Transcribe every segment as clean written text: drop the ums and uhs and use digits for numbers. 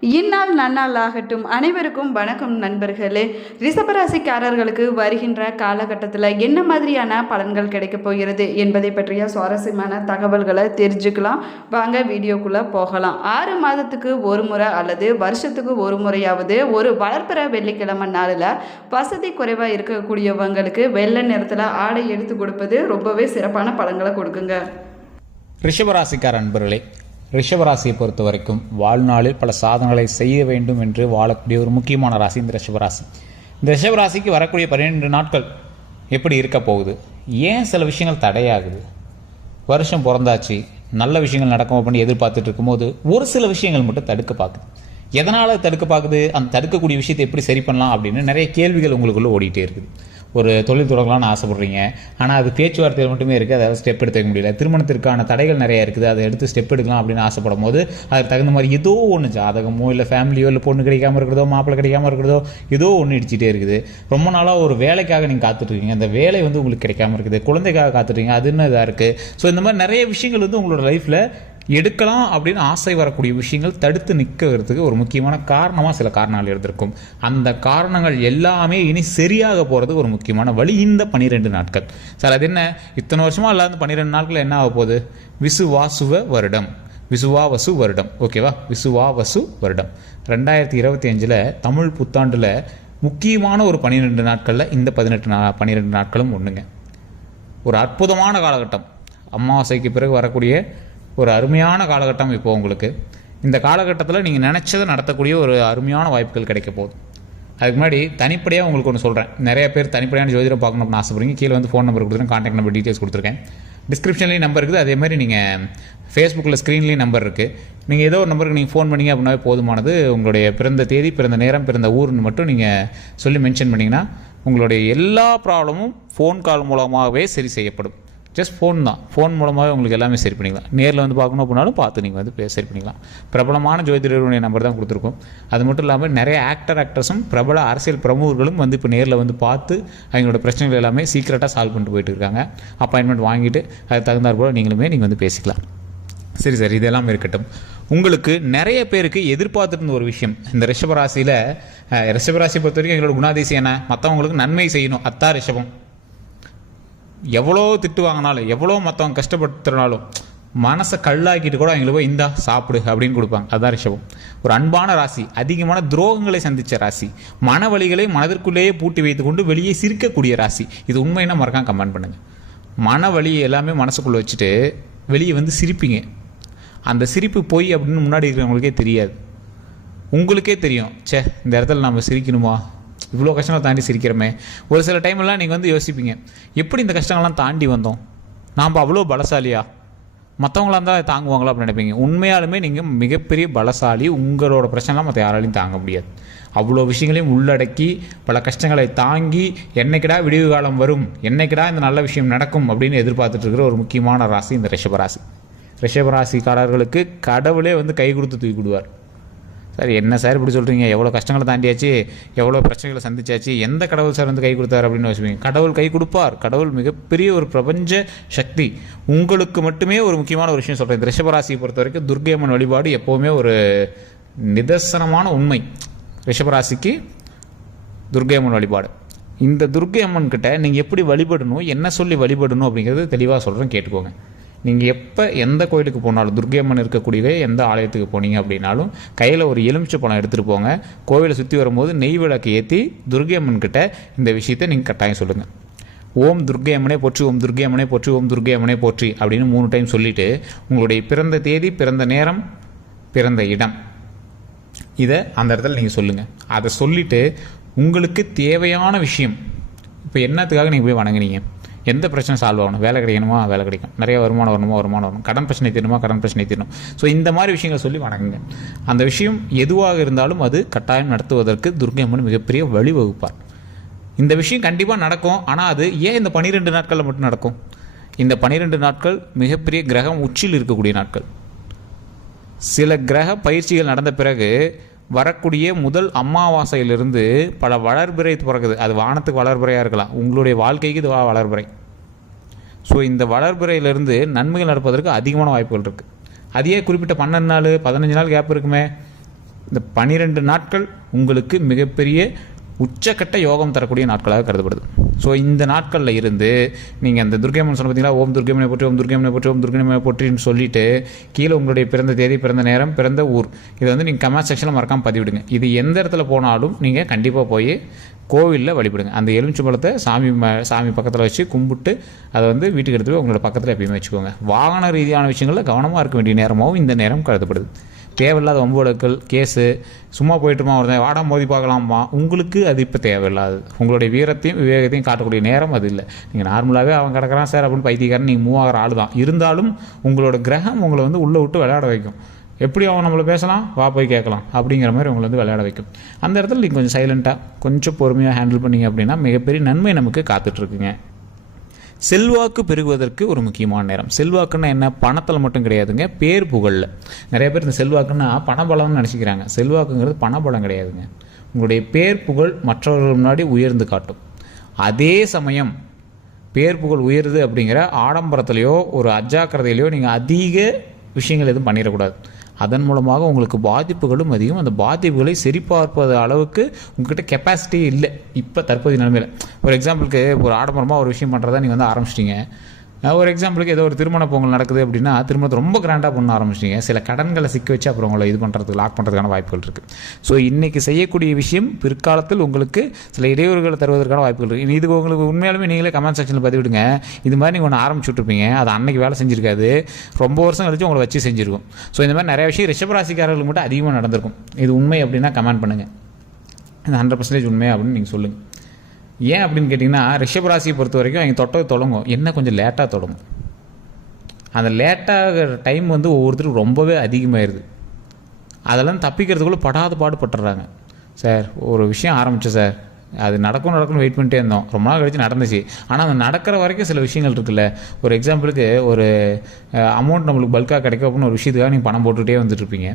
இந்நாள் நன்னாள் ஆகட்டும். அனைவருக்கும் வணக்கம் நண்பர்களே. ரிஷபராசிக்காரர்களுக்கு வருகின்ற காலகட்டத்தில் என்ன மாதிரியான பலன்கள் கிடைக்க போகிறது என்பதை பற்றிய சுவாரஸ்யமான தகவல்களை தெரிஞ்சுக்கலாம். வாங்க வீடியோக்குள்ளே போகலாம். 6 மாதத்துக்கு ஒரு முறை அல்லது வருஷத்துக்கு ஒரு முறையாவது ஒரு வளர்ப்பிற வெள்ளிக்கிழமை நாளில் வசதி குறைவாக இருக்கக்கூடியவங்களுக்கு வெள்ளை நிறத்தில் ஆடை எடுத்து கொடுப்பது ரொம்பவே சிறப்பான பலன்களை கொடுக்குங்க. ரிஷபராசிக்கார அன்பர்களே, ரிஷபராசியை பொறுத்த வரைக்கும் வாழ்நாளில் பல சாதனைகளை செய்ய வேண்டும் என்று வாழக்கூடிய ஒரு முக்கியமான ராசி இந்த ரிஷபராசி. இந்த ரிஷபராசிக்கு வரக்கூடிய 12 நாட்கள் எப்படி இருக்க போகுது, ஏன் சில விஷயங்கள் தடையாகுது, வருஷம் பிறந்தாச்சு நல்ல விஷயங்கள் நடக்கும் அப்படின்னு எதிர்பார்த்துட்டு இருக்கும்போது ஒரு சில விஷயங்கள் மட்டும் தடுக்க பார்க்குது. எதனால் தடுக்க பார்க்குது, அந்த தடுக்கக்கூடிய விஷயத்தை எப்படி சரி பண்ணலாம் அப்படின்னு நிறைய கேள்விகள் உங்களுக்குள்ளே ஓடிட்டே இருக்குது. ஒரு தொழில் தொடங்கலாம்னு ஆசைப்படுறீங்க, ஆனால் அது பேச்சுவார்த்தையில் மட்டுமே இருக்குது, அதாவது ஸ்டெப் எடுத்துக்க முடியல. திருமணத்திற்கான தடைகள் நிறைய இருக்குது, அதை எடுத்து ஸ்டெப் எடுக்கலாம் அப்படின்னு ஆசைப்படும் போது அதுக்கு தகுந்த மாதிரி ஏதோ ஒன்று ஜாதகமோ இல்லை ஃபேமிலியோ இல்லை பொண்ணு கிடைக்காம இருக்கிறதோ மாப்பிள்ளை கிடைக்காம இருக்கிறதோ ஏதோ ஒன்று இடிச்சிட்டே இருக்குது. ரொம்ப நாளாக ஒரு வேலைக்காக நீங்கள் காத்துட்ருக்கீங்க, அந்த வேலை வந்து உங்களுக்கு கிடைக்காம இருக்குது, குழந்தைக்காக காத்துட்ருக்கீங்க, அது இன்னும் இதாக இருக்குது. ஸோ இந்த மாதிரி நிறைய விஷயங்கள் வந்து உங்களோட லைஃப்பில் எடுக்கலாம் அப்படின்னு ஆசை வரக்கூடிய விஷயங்கள் தடுத்து நிற்கிறதுக்கு ஒரு முக்கியமான காரணமாக சில காரணங்கள் இருந்திருக்கும். அந்த காரணங்கள் எல்லாமே இனி சரியாக போகிறதுக்கு ஒரு முக்கியமான வழி இந்த 12 நாட்கள். சார் அது என்ன, இத்தனை வருஷமாக இல்லாத 12 நாட்கள் என்ன ஆக போகுது, விசுவாசுவ வருடம், விசுவாவசு வருடம். ஓகேவா, விசுவாவசு வருடம் 2025 தமிழ் புத்தாண்டில் முக்கியமான ஒரு 12 நாட்களில் இந்த 12 நாட்களும் ஒன்றுங்க. ஒரு அற்புதமான காலகட்டம், அமாவாசைக்கு பிறகு வரக்கூடிய ஒரு அருமையான காலகட்டம். இப்போ உங்களுக்கு இந்த காலகட்டத்தில் நீங்கள் நினச்சதை நடத்தக்கூடிய ஒரு அருமையான வாய்ப்புகள் கிடைக்க போகுது. அதுக்கு முன்னாடி தனிப்படையாக உங்களுக்கு ஒன்று சொல்கிறேன். நிறைய பேர் தனிப்படையான ஜோதிடம் பார்க்கணும் அப்படின்னு ஆசைப்படுறீங்க. கீழே வந்து ஃபோன் நம்பர் கொடுத்துருக்கேன், கான்டாக்ட் நம்பர் டீட்டெயில்ஸ் கொடுத்துருக்கேன், டிஸ்கிரிப்ஷன்லேயும் நம்பர் இருக்குது. அதே மாதிரி நீங்கள் ஃபேஸ்புக்கில் ஸ்க்ரீன்லேயும் நம்பர் இருக்குது. நீங்கள் ஏதோ ஒரு நம்பருக்கு நீங்கள் ஃபோன் பண்ணிங்க அப்படின்னாவே போதுமானது. உங்களுடைய பிறந்த தேதி, பிறந்த நேரம், பிறந்த ஊர்னு மட்டும் நீங்கள் சொல்லி மென்ஷன் பண்ணிங்கன்னா உங்களுடைய எல்லா ப்ராப்ளமும் ஃபோன் கால் மூலமாகவே சரி செய்யப்படும். ஜஸ்ட் ஃபோன் தான், ஃபோன் மூலமாகவே உங்களுக்கு எல்லாமே சரி பண்ணிக்கலாம். நேரில் வந்து பார்க்கணும் அப்படின்னாலும் பார்த்து நீங்கள் வந்து சரி பண்ணிக்கலாம். பிரபலமான ஜோதிடருடைய நம்பர் தான் கொடுத்துருக்கோம். அது மட்டும் இல்லாமல் நிறைய ஆக்டர்ஸும் பிரபல அரசியல் பிரமுகர்களும் வந்து இப்போ நேரில் வந்து பார்த்து அவங்களோட பிரச்சனைகள் எல்லாமே சீக்கிரட்டாக சால்வ் பண்ணிட்டு போயிட்டு இருக்காங்க. அப்பாயின்மெண்ட் வாங்கிட்டு அதுக்கு தகுந்தாற் போல் நீங்கள் வந்து பேசிக்கலாம். சரி சார், இதெல்லாம் இருக்கட்டும். உங்களுக்கு நிறைய பேருக்கு எதிர்பார்த்துட்டு இருந்த ஒரு விஷயம், இந்த ரிஷபராசியில் ரிஷபராசியை பொறுத்த வரைக்கும் எங்களோட குணாதிசயம் என்ன, மற்றவங்களுக்கு நன்மை செய்யணும். அத்தா ரிஷபம். எவ்வளோ திட்டு வாங்கினாலும் எவ்வளோ மற்றவங்க கஷ்டப்படுத்துனாலும் மனசை கல்லாக்கிட்டு கூட அவங்களுக்கு போய் இந்தா சாப்பிடு அப்படின்னு கொடுப்பாங்க. அதுதான் ரிஷபம். ஒரு அன்பான ராசி, அதிகமான துரோகங்களை சந்தித்த ராசி, மன வலிகளை மனதிற்குள்ளேயே பூட்டி வைத்து கொண்டு வெளியே சிரிக்கக்கூடிய ராசி. இது உண்மைன்னா மறக்காம கமெண்ட் பண்ணுங்கள். மன வலி எல்லாமே மனசுக்குள்ளே வச்சுட்டு வெளியே வந்து சிரிப்பீங்க. அந்த சிரிப்பு பொய் அப்படின்னு முன்னாடி இருக்கிறவங்களுக்கே தெரியாது, உங்களுக்கே தெரியும். சே, இந்த இடத்துல நம்ம சிரிக்கணுமா, இவ்வளோ கஷ்டங்களை தாண்டி சிரிக்கிறோமே. ஒரு சில டைம்லாம் நீங்கள் வந்து யோசிப்பீங்க, எப்படி இந்த கஷ்டங்கள்லாம் தாண்டி வந்தோம், நாம் அவ்வளோ பலசாலியா, மற்றவங்களாம் இருந்தால் தாங்குவாங்களா அப்படின்னு நினைப்பீங்க. உண்மையாலுமே நீங்கள் மிகப்பெரிய பலசாலி. உங்களோட பிரச்சனைலாம் மற்ற யாராலையும் தாங்க முடியாது. அவ்வளோ விஷயங்களையும் உள்ளடக்கி பல கஷ்டங்களை தாங்கி என்னைக்கிடா விடிவு காலம் வரும், என்னைக்கிடா இந்த நல்ல விஷயம் நடக்கும் அப்படின்னு எதிர்பார்த்துட்டு இருக்கிற ஒரு முக்கியமான ராசி இந்த ரிஷபராசி. ரிஷபராசிக்காரர்களுக்கு கடவுளே வந்து கை கொடுத்து தூக்கி விடுவார். சார் என்ன சார் இப்படி சொல்கிறீங்க, எவ்வளோ கஷ்டங்களை தாண்டியாச்சு, எவ்வளோ பிரச்சனைகளை சந்திச்சாச்சு, எந்த கடவுள் சார் வந்து கை கொடுத்தார் அப்படின்னு யோசிப்பீங்க. கடவுள் கை கொடுப்பார். கடவுள் மிகப்பெரிய ஒரு பிரபஞ்ச சக்தி. உங்களுக்கு மட்டுமே ஒரு முக்கியமான ஒரு விஷயம் சொல்கிறேன். இந்த ரிஷபராசியை பொறுத்த வரைக்கும் துர்க்கை அம்மன் வழிபாடு எப்போவுமே ஒரு நிதர்சனமான உண்மை. ரிஷபராசிக்கு துர்க்கை அம்மன் வழிபாடு. இந்த துர்க்கை அம்மன் கிட்ட நீங்கள் எப்படி வழிபடணும், என்ன சொல்லி வழிபடணும் அப்படிங்கிறது தெளிவாக சொல்கிறேன், கேட்டுக்கோங்க. நீங்கள் எப்போ எந்த கோயிலுக்கு போனாலும், துர்க்கை அம்மன் இருக்கக்கூடிய எந்த ஆலயத்துக்கு போனீங்க அப்படின்னாலும் கையில் ஒரு எலுமிச்சை பழம் எடுத்துகிட்டு போங்க. கோவிலை சுற்றி வரும்போது நெய் விளக்கு ஏற்றி துர்க்கை அம்மன் கிட்ட இந்த விஷயத்தை நீங்கள் கட்டாயம் சொல்லுங்கள். ஓம் துர்க்கை அம்மனே போற்றி, ஓம் துர்க்கை அம்மனே போற்றி, ஓம் துர்க்கை அம்மனே போற்றி அப்படின்னு 3 டைம் சொல்லிவிட்டு உங்களுடைய பிறந்த தேதி, பிறந்த நேரம், பிறந்த இடம் இதை அந்த இடத்துல நீங்கள் சொல்லுங்கள். அதை சொல்லிவிட்டு உங்களுக்கு தேவையான விஷயம், இப்போ என்னத்துக்காக நீங்கள் போய் வணங்குனீங்க, எந்த பிரச்சனை சால்வ் ஆகணும், வேலை கிடைக்கணுமா வேலை கிடைக்கும், நிறைய வருமானம் வரணும், கடன் பிரச்சனை தீரணுமா கடன் பிரச்சனை தீரணும். ஸோ இந்த மாதிரி விஷயங்கள் சொல்லி வணங்குங்க. அந்த விஷயம் எதுவாக இருந்தாலும் அது கட்டாயம் நடத்துவதற்கு துர்க்கை அம்மன் மிகப்பெரிய வழிவகுப்பார். இந்த விஷயம் கண்டிப்பாக நடக்கும். ஆனால் அது ஏன் இந்த 12 நாட்களில் மட்டும் நடக்கும்? இந்த 12 நாட்கள் மிகப்பெரிய கிரகம் உச்சியில் இருக்கக்கூடிய நாட்கள். சில கிரக பயிற்சிகள் நடந்த பிறகு வரக்கூடிய முதல் அமாவாசையிலிருந்து பல வளர்பிறை பிறகுது. அது வானத்துக்கு வளர்பிறையாக இருக்கலாம், உங்களுடைய வாழ்க்கைக்கு இது வளர்பிறை. ஸோ இந்த வளர்பிறையிலிருந்து நன்மைகள் நடப்பதற்கு அதிகமான வாய்ப்புகள் இருக்குது. அதையே குறிப்பிட்ட 12 நாள் 15 நாள் கேப் இருக்குமே, இந்த 12 நாட்கள் உங்களுக்கு மிகப்பெரிய உச்சக்கட்ட யோகம் தரக்கூடிய நாட்களாக கருதப்படுது. ஸோ இந்த நாட்களில் இருந்து நீங்கள் அந்த துர்க்கையம்மன் சொன்ன பார்த்தீங்களா, ஓம் துர்க்கையம்மனை போற்றி, ஓம் துர்க்கையம்மனை போற்றி, ஓம் துர்க்கையம்மனை போற்றின்னு சொல்லிட்டு கீழே உங்களுடைய பிறந்த தேதி, பிறந்த நேரம், பிறந்த ஊர், இதை வந்து நீங்கள் கமெண்ட் செக்ஷனில் மறக்காமல் பதிவிடுங்க. இது எந்த இடத்துல போனாலும் நீங்கள் கண்டிப்பாக போய் கோவிலில் வழிபடுங்க. அந்த எலுமிச்சம்பழத்தை சாமி பக்கத்தில் வச்சு கும்பிட்டு அதை வந்து வீட்டுக்கு எடுத்துகிட்டு போய் உங்களோட பக்கத்தில் எப்பயுமே வச்சுக்கோங்க. வாகன ரீதியான விஷயங்களில் கவனமாக இருக்க வேண்டிய நேரமாகவும் இந்த நேரம் கருதப்படுது. தேவையில்லாத வம்புவழக்குகள், கேஸு, சும்மா போயிட்டுமா ஒருத்தன் வாடா மோதி பார்க்கலாமா, உங்களுக்கு அது இப்போ தேவையில்லாது. உங்களுடைய வீரத்தையும் விவேகத்தையும் காட்டக்கூடிய நேரம் அது இல்லை. நீங்கள் நார்மலாகவே அவன் கிடக்கிறான் சார் அப்படின்னு பைத்தியக்காரன் நீங்கள் மூவ் ஆகிற ஆள் தான். இருந்தாலும் உங்களோட கிரகம் உங்களை வந்து உள்ளே விட்டு விளையாட வைக்கும். எப்படி அவன் நம்மளை பேசலாம், வா போய் கேட்கலாம் அப்படிங்கிற மாதிரி உங்களை வந்து விளையாட வைக்கும். அந்த இடத்துல நீங்கள் கொஞ்சம் சைலண்ட்டாக கொஞ்சம் பொறுமையாக ஹேண்டில் பண்ணிங்க அப்படின்னா மிகப்பெரிய நன்மை நமக்கு காத்துட்ருக்குங்க. செல்வாக்கு பெருகுவதற்கு ஒரு முக்கியமான நேரம். செல்வாக்குன்னா என்ன, பணத்தில் மட்டும் கிடையாதுங்க, பேர் புகழில். நிறைய பேர் இந்த செல்வாக்குன்னா பணபலம்னு நினச்சிக்கிறாங்க. செல்வாக்குங்கிறது பணபலம் கிடையாதுங்க. உங்களுடைய பேர் புகழ் மற்றவர்கள் முன்னாடி உயர்ந்து காட்டும். அதே சமயம் பேர் புகழ் உயருது அப்படிங்கிற ஆடம்பரத்துலேயோ ஒரு அஜாக்கிரதையிலையோ நீங்கள் அதிக விஷயங்கள் எதுவும் பண்ணிடக்கூடாது. அதன் மூலமாக உங்களுக்கு பாதிப்புகளும் அதிகம். அந்த பாதிப்புகளை சரிபார்ப்பது அளவுக்கு உங்கள்கிட்ட கெப்பாசிட்டி இல்லை இப்போ தற்போதைய நிலைமையில். ஒரு எக்ஸாம்பிளுக்கு ஒரு ஆடம்பரமாக ஒரு விஷயம் பண்ணுறதா நீங்கள் வந்து ஆரம்பிச்சிட்டிங்க. ஒரு எக்ஸாம்பிளுக்கு ஏதோ ஒரு திருமண பொங்கல் நடக்குது அப்படின்னா திருமணத்தை ரொம்ப கிராண்டாக பண்ண ஆரம்பிச்சிட்டிங்க. சில கடன்களை சிக்க வச்சு அப்புறம் உங்களை இது பண்ணுறதுக்கு லாக் பண்ணுறதுக்கான வாய்ப்புகள் இருக்குது. ஸோ இன்றைக்கி செய்யக்கூடிய விஷயம் பிற்காலத்தில் உங்களுக்கு சில இடையூறுகளை தருவதற்கான வாய்ப்புகள் இருக்குது. இது உங்களுக்கு உண்மையாலுமே நீங்களே கமெண்ட் செக்ஷனில் பதிவிடுங்க. இது மாதிரி நீங்கள் ஒன்று ஆரம்பிச்சு விட்ருப்பீங்க, அது அன்னைக்கு வேலை செஞ்சுருக்காது, ரொம்ப வருஷம் கழிச்சு உங்களை வச்சு செஞ்சுருக்கும். ஸோ இந்த மாதிரி நிறைய விஷயம் ரிஷபராசிக்காரர்களுக்கு மட்டும் அதிகமாக நடந்திருக்கும். இது உண்மை அப்படின்னா கமெண்ட் பண்ணுங்கள். இது 100% உண்மை அப்படின்னு நீங்கள் சொல்லுங்கள். ஏன் அப்படின்னு கேட்டிங்கன்னா, ரிஷபராசியை பொறுத்த வரைக்கும் அவங்க தொட்டது தொடங்கும், என்ன கொஞ்சம் லேட்டாக தொடங்கும். அந்த லேட்டாகிற டைம் வந்து ஒவ்வொருத்தருக்கும் ரொம்பவே அதிகமாகிடுது. அதெல்லாம் தப்பிக்கிறதுக்குள்ளே படாத பாடுபட்டுறாங்க. சார் ஒரு விஷயம் ஆரம்பித்தேன் சார், அது நடக்கும்னு வெயிட் பண்ணிட்டே இருந்தோம், ரொம்ப நாள் கழிச்சு நடந்துச்சு. ஆனால் அது நடக்கிற வரைக்கும் சில விஷயங்கள் இருக்குல்ல. ஒரு எக்ஸாம்பிளுக்கு ஒரு அமௌண்ட் நம்மளுக்கு பல்காக கிடைக்கும் அப்படின்னு ஒரு விஷயத்துக்காக நீங்கள் பணம் போட்டுகிட்டே வந்துட்டுருப்பீங்க.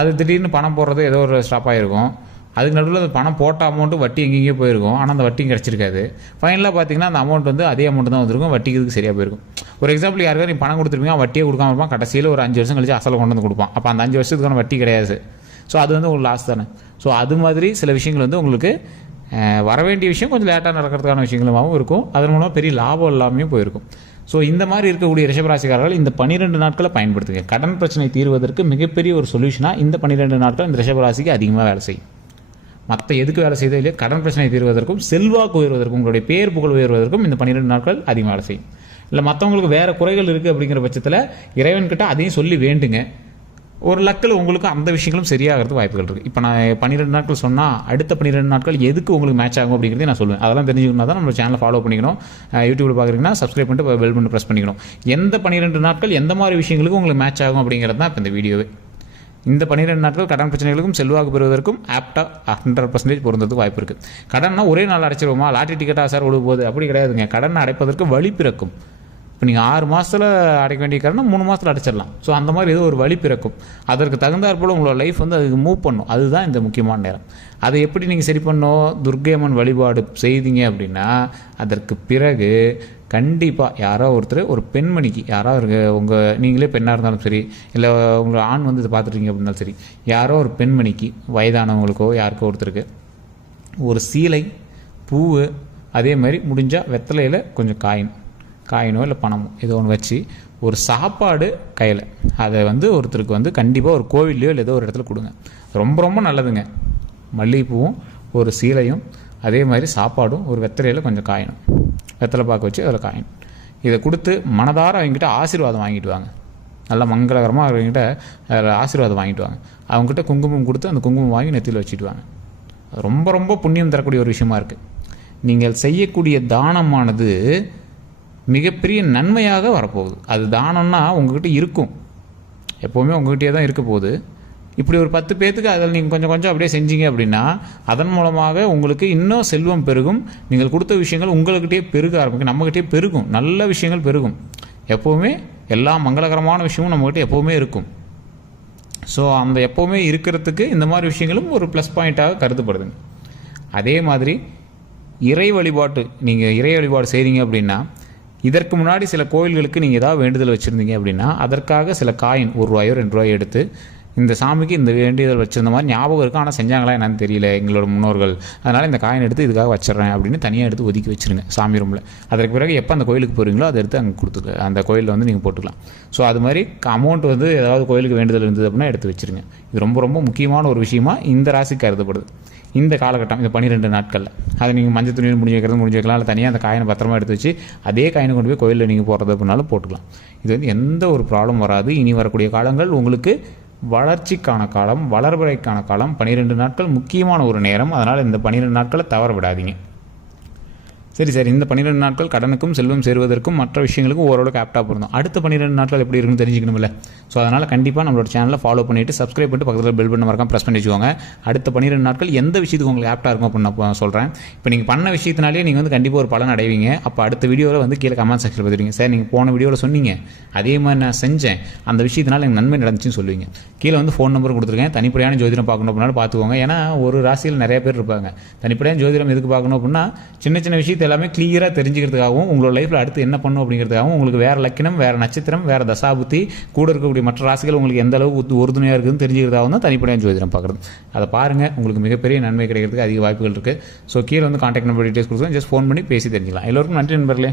அது திடீர்னு பணம் போடுறது ஏதோ ஒரு ஸ்டாப் ஆகிருக்கும். அதுக்கு நடுவில் அந்த பணம் போட்ட அமௌண்ட்டு வட்டி எங்கேயோ போயிருக்கும், ஆனால் அந்த வட்டியும் கிடச்சிருக்காது. ஃபைனலாக பார்த்தீங்கன்னா அந்த அமௌண்ட் வந்து அதே அமௌண்ட் தான் வந்திருக்கும், வட்டிக்கு சரியாக போயிருக்கும். ஒரு எக்ஸாம்பிள், யாருக்காவது நீ பணம் கொடுத்துருப்பீங்க, வட்டியே கொடுக்காம இருப்பான், கடைசியில் ஒரு 5 வருஷம் கழிச்சு அசலை கொண்டு வந்து கொடுப்பான். அப்போ அந்த 5 வருஷத்துக்கான வட்டி கிடையாது. ஸோ அது வந்து உங்களுக்கு லாஸ் தானே. ஸோ அது மாதிரி சில விஷயங்கள் வந்து உங்களுக்கு வரவேண்டிய விஷயம் கொஞ்சம் லேட்டாக நடக்கிறதுக்கான விஷயங்களுமாகவும் இருக்கும். அதன் மூலமாக பெரிய லாபம் எல்லாமே போயிருக்கும். ஸோ இந்த மாதிரி இருக்கக்கூடிய ரிஷபராசிக்காரர்கள் இந்த 12 நாட்களை பயன்படுத்துங்க. கடன் பிரச்சனை தீர்வதற்கு மிகப்பெரிய ஒரு சொல்யூஷனாக இந்த 12 நாட்கள் இந்த ரிஷபராசிக்கு அதிகமாக வேலை செய்யும். மற்ற எதுக்கு வேலை செய்தோ இல்லையோ, கடன் பிரச்சனை தீர்வதற்கும் செல்வாக்கு உயர்வதற்கும் உங்களுடைய பேர் புகழ் உயர்வதற்கும் இந்த 12 நாட்கள் அதிகமாக வேலை செய்யும். இல்லை மற்றவங்களுக்கு வேறு குறைகள் இருக்குது அப்படிங்கிற பட்சத்தில் இறைவன்கிட்ட அதையும் சொல்லி வேண்டுங்க. ஒரு லக்கில் உங்களுக்கு அந்த விஷயங்களும் சரியாகிறது வாய்ப்புகள் இருக்குது. இப்போ நான் 12 நாட்கள் சொன்னால் அடுத்த 12 நாட்கள் எதுக்கு உங்களுக்கு மேட்ச் ஆகும் அப்படிங்கிறத நான் சொல்லுவேன். அதெல்லாம் தெரிஞ்சுக்கணும் தான் நம்ம சேனலை ஃபாலோ பண்ணிக்கணும். யூடியூப்பில் பார்க்குறீங்கன்னா சப்ஸ்கிரைப் பண்ணிட்டு பெல் பண்ணி ப்ரெஸ் பண்ணிக்கணும். எந்த 12 நாட்கள் எந்த மாதிரி விஷயங்களுக்கு உங்களுக்கு மேட்ச் ஆகும் அப்படிங்கிறது தான் இப்போ இந்த வீடியோவே. இந்த 12 நாட்கள் கடன் பிரச்சனைகளுக்கும் செல்வாக்கு பெறுவதற்கும் ஆப்டாக 100% பொருந்ததுக்கு வாய்ப்பு இருக்குது. கடன்னா ஒரே நாள் அடைச்சிருவோமா, லாட்டரி டிக்கெட்டாக சார் விழுக போகுது அப்படி கிடையாதுங்க. கடன் அடைப்பதற்கு வழி பிறக்கும். இப்போ நீங்கள் 6 மாதத்தில் அடைக்க வேண்டிய கடனை 3 மாதத்தில் அடைச்சிடலாம். ஸோ அந்த மாதிரி ஏதோ ஒரு வழி பிறக்கும். அதற்கு தகுந்தாற் போல் உங்களோட லைஃப் வந்து அதுக்கு மூவ் பண்ணும். அதுதான் இந்த முக்கியமான நேரம். அதை எப்படி நீங்கள் சரி பண்ணோம், துர்க்கையம்மன் வழிபாடு செய்தீங்க அப்படின்னா அதற்கு பிறகு கண்டிப்பாக யாரோ ஒருத்தர் ஒரு பெண்மணிக்கு, யாரோ ஒரு உங்கள் நீங்களே பெண்ணாக இருந்தாலும் சரி, இல்லை உங்களை ஆண் வந்து இதை பார்த்துட்டீங்க அப்படின்னாலும் சரி, யாரோ ஒரு பெண்மணிக்கு வயதானவங்களுக்கோ யாருக்கோ ஒருத்தருக்கு ஒரு சீலை, பூவு, அதே மாதிரி முடிஞ்சால் வெத்தலையில் கொஞ்சம் காயினோ இல்லை பணமோ ஏதோ ஒன்று வச்சு ஒரு சாப்பாடு கையில் அதை வந்து ஒருத்தருக்கு வந்து கண்டிப்பாக ஒரு கோவில்லையோ இல்லை ஏதோ ஒரு இடத்துல கொடுங்க. ரொம்ப ரொம்ப நல்லதுங்க. மல்லிகைப்பூவும் ஒரு சீலையும் அதே மாதிரி சாப்பாடும் ஒரு வெத்தலையில் கொஞ்சம் காயினும், வெத்தலை பார்க்க வச்சு அதில் காயின், இதை கொடுத்து மனதார அவங்ககிட்ட ஆசீர்வாதம் வாங்கிட்டு வாங்க. நல்லா மங்களகரமாக அவங்ககிட்ட அதில் ஆசீர்வாதம் வாங்கிட்டு வாங்க. அவங்ககிட்ட குங்குமம் கொடுத்து அந்த குங்குமம் வாங்கி நெத்தியில் வச்சுட்டு வாங்க. ரொம்ப ரொம்ப புண்ணியம் தரக்கூடிய ஒரு விஷயமா இருக்குது. நீங்கள் செய்யக்கூடிய தானமானது மிகப்பெரிய நன்மையாக வரப்போகுது. அது தானம்னா உங்கள்கிட்ட இருக்கும், எப்போவுமே உங்கள்கிட்டயே தான் இருக்க போகுது. இப்படி ஒரு 10 பேர்த்துக்கு அதில் நீங்கள் கொஞ்சம் கொஞ்சம் அப்படியே செஞ்சீங்க அப்படின்னா அதன் மூலமாக உங்களுக்கு இன்னும் செல்வம் பெருகும். நீங்கள் கொடுத்த விஷயங்கள் உங்கள்கிட்டயே பெருக ஆரம்பிக்கும், நம்மகிட்டயே பெருகும், நல்ல விஷயங்கள் பெருகும். எப்போவுமே எல்லா மங்களகரமான விஷயமும் நம்மகிட்ட எப்போவுமே இருக்கும். ஸோ அந்த எப்போவுமே இருக்கிறதுக்கு இந்த மாதிரி விஷயங்களும் ஒரு ப்ளஸ் பாயிண்ட்டாக கருதப்படுதுங்க. அதே மாதிரி இறை வழிபாட்டு, நீங்கள் இறை வழிபாடு செய்கிறீங்க அப்படின்னா இதற்கு முன்னாடி சில கோயில்களுக்கு நீங்கள் ஏதாவது வேண்டுதல் வச்சுருந்தீங்க அப்படின்னா அதற்காக சில காயின் 1 ரூபாயோ 2 ரூபாயோ எடுத்து இந்த சாமிக்கு இந்த வேண்டியதில் வச்சுருந்த மாதிரி ஞாபகம் இருக்கும், ஆனால் செஞ்சாங்களா என்னன்னு தெரியல எங்களோட முன்னோர்கள், அதனால் இந்த காயின் எடுத்து இதுக்காக வச்சிடறேன் அப்படின்னு தனியாக எடுத்து ஒதுக்கி வச்சுருங்க சாமி ரூமில். அதற்கு பிறகு எப்போ அந்த கோயிலுக்கு போகிறீங்களோ அதை எடுத்து அங்கே கொடுத்துக்க, அந்த கோயிலில் வந்து நீங்கள் போட்டுக்கலாம். ஸோ அது மாதிரி அமௌண்ட் வந்து ஏதாவது கோயிலுக்கு வேண்டுதல் இருந்தது அப்படின்னா எடுத்து வச்சுருங்க. இது ரொம்ப ரொம்ப முக்கியமான ஒரு விஷயமா இந்த ராசிக்கு கருதப்படுது இந்த காலகட்டம், இந்த 12 நாட்களில். அதை நீங்கள் மஞ்சள் துணியில் முடிஞ்சு வைக்கலாம், இல்லை தனியாக அந்த காயினை பத்திரமா எடுத்து வச்சு அதே காயினை கொண்டு போய் கோயிலில் நீங்கள் போடுறது அப்படின்னாலும் போட்டுக்கலாம். இது வந்து எந்த ஒரு ப்ராப்ளம் வராது. இனி வரக்கூடிய காலங்கள் உங்களுக்கு வளர்ச்சிக்கான காலம், வளர்வரைக்கான காலம். 12 நாட்கள் முக்கியமான ஒரு நேரம். அதனால் இந்த 12 நாட்களை தவற விடாதீங்க. சரி சார், இந்த 12 நாட்கள் கடனுக்கும் செல்வம் சேருவதற்கும் மற்ற விஷயங்களுக்கும் ஓரளவுக்கு ஆப்டாக பொருந்தும். அடுத்த 12 நாட்கள் எப்படி இருக்குன்னு தெரிஞ்சுக்கணும்ல. ஸோ அதனால் கண்டிப்பாக நம்மளோட சேனலை ஃபாலோ பண்ணிவிட்டு சப்ஸ்கிரைப் பண்ணிட்டு பக்கத்தில் பெல் பட்டன் மறக்காம ப்ரெஸ் பண்ணி வச்சுக்கோங்க. அடுத்த 12 நாட்கள் எந்த விஷயத்துக்கு உங்களுக்கு ஆப்டாக இருக்கும் அப்படின்னு நான் சொல்கிறேன். இப்போ நீங்கள் பண்ண விஷயத்தினாலே நீங்கள் வந்து கண்டிப்பாக ஒரு பலன் அடைவீங்க. அப்போ அடுத்த வீடியோவில் வந்து கீழே கமெண்ட் செக்ஷன் பார்த்துருவீங்க, சார் நீங்கள் போன வீடியோவில் சொன்னீங்க அதே மாதிரி நான் செஞ்சேன், அந்த விஷயத்தினால எனக்கு நன்மை நடந்துச்சுன்னு சொல்லுவீங்க. கீழே வந்து ஃபோன் நம்பர் கொடுத்துருக்கேன். தனிப்படையான ஜோதிடம் பார்க்கணும் அப்படின்னாலும் பார்த்துக்கோங்க. ஏன்னா ஒரு ராசியில் நிறைய பேர் இருப்பாங்க. தனிப்படையான ஜோதிடம் எதுக்கு பார்க்கணும் அப்படின்னா சின்ன சின்ன விஷயத்தை எல்லாமே கிளியராக தெரிஞ்சுக்கிறதுக்காகவும் உங்களோட லைஃப்பில் அடுத்து என்ன பண்ணும் அப்படிங்கிறதுக்காகவும், உங்களுக்கு வேறு லக்கினம், வேறு நட்சத்திரம், வேறு தசாபுத்தி, கூட இருக்கக்கூடிய மற்ற ராசிகள் உங்களுக்கு எந்த அளவுக்கு உறுதுணையாக இருக்குதுன்னு தெரிஞ்சுக்கிறதாகவும் தான் தனிப்படையான ஜோதிடம் பார்க்குறது. அதை பாருங்கள், உங்களுக்கு மிகப்பெரிய நன்மை கிடைக்கிறதுக்கு அதிக வாய்ப்புகள் இருக்குது. ஸோ கீழே வந்து கான்டாக்ட் நம்பர் டீட்டெயில்ஸ் கொடுத்துருங்க, ஜஸ்ட் ஃபோன் பண்ணி பேசி தெரிஞ்சுக்கலாம். எல்லோருக்கும் நன்றி நண்பர்களே.